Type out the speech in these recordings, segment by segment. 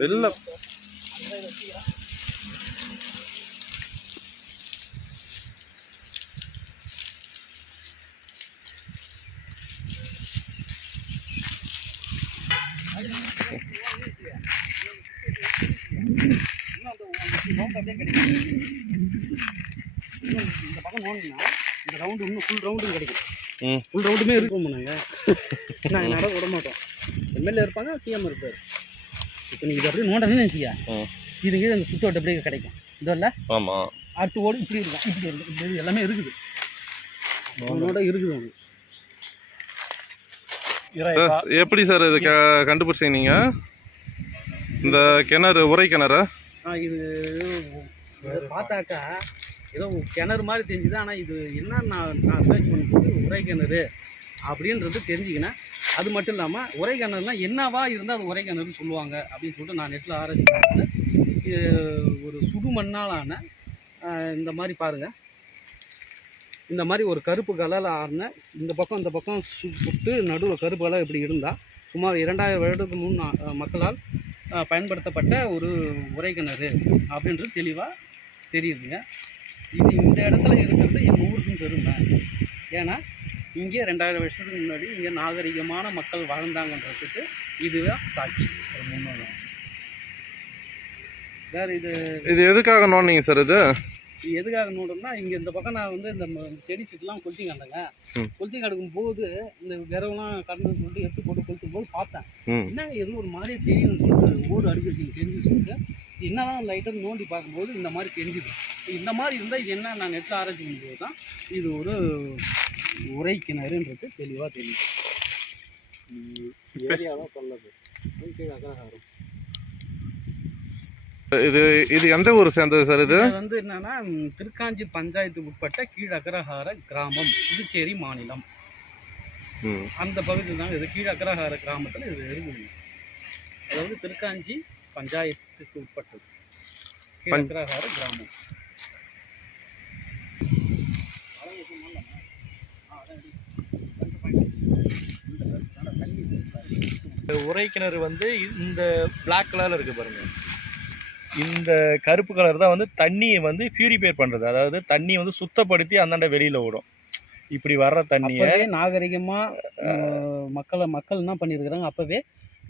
வெளில இந்த பக்கம் நோண்டினா இந்த ரவுண்டு இன்னும் ஃபுல் ரவுண்டும் கிடைக்கும். ஃபுல் ரவுண்டுமே இருக்கும். நாங்கள் நட விட மாட்டோம். எம்எல்ஏ இருப்பாங்க, சிஎம் இருப்பார். இப்போ நீங்கள் இது அப்படியே நோண்டணும்னு நினச்சிக்க, இதுக்கு அந்த சுத்தோட்ட அப்படியே கிடைக்கும். இதல்ல ஆமாம் அடுத்து ஓடி இப்படி இருக்கும், இப்படி இருக்கும், இப்படி எல்லாமே இருக்குது. அவனோட இருக்குது அவங்க. எப்படி சார் இது கண்டுபிடிச்சீங்க நீங்கள்? இந்த கிணறு உரை கிணறா? இது பார்த்தாக்கா ஏதோ கிணறு மாதிரி தெரிஞ்சுது. ஆனால் இது என்ன நான் சர்ச் பண்ணும்போது உரை கிணறு அப்படின்றது தெரிஞ்சுக்கினேன். அது மட்டும் இல்லாமல் உரை கிணறுலாம் என்னவா இருந்தால் அது உரை கிணறுன்னு சொல்லுவாங்க அப்படின்னு சொல்லிட்டு நான் நெட்டில் ஆராய்ச்சி பார்த்தேன். இது ஒரு சுடுமண்ணாலான இந்த மாதிரி பாருங்கள், இந்த மாதிரி ஒரு கருப்பு கலரில் ஆறின இந்த பக்கம் சுட்டு நடுவில் கருப்பு கலர் இப்படி இருந்தால் சுமார் 2000 வருடத்துக்கு முன் மக்களால் பயன்படுத்தப்பட்ட ஒரு உரை கிணறு அப்படின்றது தெளிவாக தெரியுதுங்க. இது இந்த இடத்துல இருக்கிறது எங்கள் ஊருக்கும் பெருமை. ஏன்னா இங்கே 2000 வருஷத்துக்கு முன்னாடி இங்கே நாகரிகமான மக்கள் வாழ்ந்தாங்கன்றதுக்கு இதுதான் சாட்சி. வேறு இது எதுக்காக நோண்டிங்க சார்? இது எதுக்காக நோண்டோம்னா, இங்கே இந்த பக்கம் நான் வந்து இந்த செடி சீட்டெலாம் கொளுத்தி காண்டங்க. கொளுத்தி கிடக்கும் போது இந்த விரவெல்லாம் கடந்து சொல்லிட்டு எடுத்து போட்டு கொளுத்தும் போது பார்த்தேன், என்ன எதுவும் ஒரு மாதிரி தெரியுதுன்னு சொல்லிட்டு ஓடு அடிக்க தெரிஞ்சு சொல்லிட்டு என்னதான் லைட்டாக நோண்டி பார்க்கும்போது இந்த மாதிரி தெரிஞ்சுது. இந்த மாதிரி இருந்தால் இது என்ன நான் நெட்டில் ஆராய்ச்சி பண்ணும்போது தான் இது ஒரு உரை கிணறுன்றது தெளிவாக தெரியுது. ஏரியாதான் சொல்லுது. இது எந்த ஊர் சேர்ந்தது சார்? இது வந்து என்னன்னா திருக்காஞ்சி பஞ்சாயத்துக்கு உட்பட்ட கீழக்கரஹார கிராமம், புதுச்சேரி மாநிலம். அந்த பகுதியில் தான் இது கீழக்கரஹார கிராமத்தில் இது இருக்குது. அதாவது திருக்காஞ்சி பஞ்சாயத்துக்கு உட்பட்டது கீழக்கரஹார கிராமம். உரை கிணறு வந்து இந்த பிளாக் கலரில் இருக்குது பாருங்க. இந்த கருப்பு கலர் தான் வந்து தண்ணியை வந்து பியூரிஃபை பண்ணுறது. அதாவது தண்ணி வந்து சுத்தப்படுத்தி அந்தாண்ட வெளியில் விடும். இப்படி வர்ற தண்ணியை நாகரிகமாக மக்கள் என்ன பண்ணியிருக்கிறாங்க, அப்போவே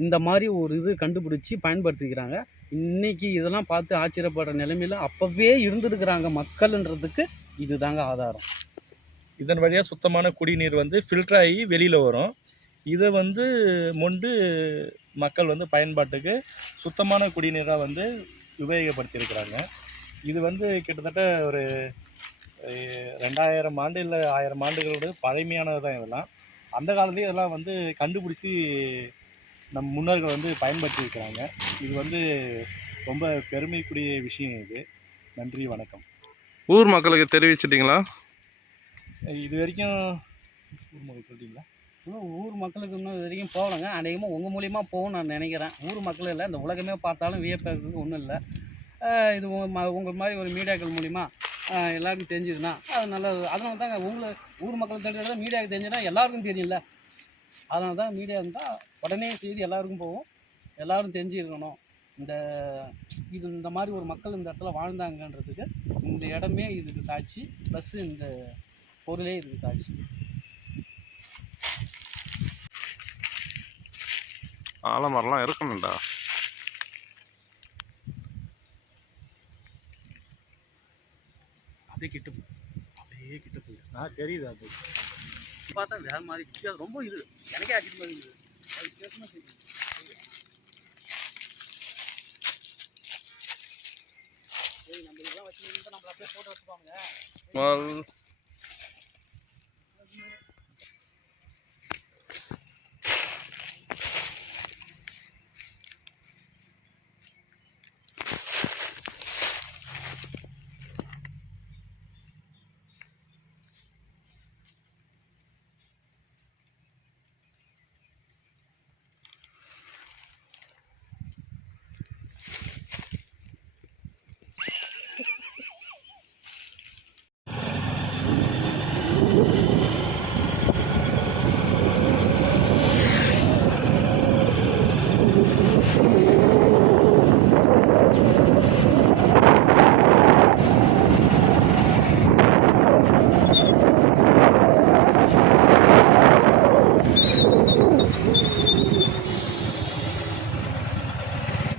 இந்த மாதிரி ஒரு இது கண்டுபிடிச்சி பயன்படுத்திக்கிறாங்க. இன்றைக்கி இதெல்லாம் பார்த்து ஆச்சரியப்படுற நிலைமையில் அப்போவே இருந்துருக்கிறாங்க மக்கள்ன்றதுக்கு இது தாங்க ஆதாரம். இதன் வழியாக சுத்தமான குடிநீர் வந்து ஃபில்டர் ஆகி வெளியில் வரும். இதை வந்து மொண்டு மக்கள் வந்து பயன்பாட்டுக்கு சுத்தமான குடிநீராக வந்து உபயோகப்படுத்தியிருக்கிறாங்க. இது வந்து கிட்டத்தட்ட ஒரு 2000 ஆண்டு இல்லை 1000 ஆண்டுகளோட பழமையானது தான் இதெல்லாம். அந்த காலத்துலேயே இதெல்லாம் வந்து கண்டுபிடிச்சி நம் முன்னோர்கள் வந்து பயன்படுத்தியிருக்கிறாங்க. இது வந்து ரொம்ப பெருமைக்குரிய விஷயம் இது. நன்றி, வணக்கம். ஊர் மக்களுக்கு தெரிவிச்சிட்டிங்களா? இது வரைக்கும் ஊர் மக்கள் சொல்லிட்டீங்களா? ஊர் மக்களுக்கு இன்னும் இது வரைக்கும் போகலைங்க. அநேகமாக உங்கள் மூலியமாக போகும் நான் நினைக்கிறேன். ஊர் மக்கள் இல்லை, இந்த உலகமே பார்த்தாலும் வியப்பதுக்கு ஒன்றும் இல்லை. இது உங்கள் மாதிரி ஒரு மீடியாக்கள் மூலிமா எல்லாருக்கும் தெரிஞ்சுதுன்னா அது நல்லது. அதனால தாங்க ஊர் மக்கள் தெரிஞ்சது மீடியாவுக்கு தெரிஞ்சுன்னா எல்லாருக்கும் தெரியல. அதனால தான் மீடியா இருந்தால் உடனே செய்தி எல்லாருக்கும் போகும், எல்லோரும் தெரிஞ்சுருக்கணும். இந்த மாதிரி ஒரு மக்கள் இந்த இடத்துல வாழ்ந்தாங்கன்றதுக்கு இந்த இடமே இதுக்கு சாட்சி, ப்ளஸ் இந்த பொருளே இதுக்கு சாட்சி. ஆலமரம்லாம் இருக்கணும்டா. அப்படியே கிட்ட போகுது. தெரியுது. அது பார்த்தா வேற மாதிரி வித்தியாசம் ரொம்ப இது எனக்கே ஆச்சரியமா இருக்குது. அது வித்தியாசமா தெரியுது. நம்ம இதெல்லாம் வச்சு நம்மள அப்படியே போட்டோ எடுத்துப்பாங்க.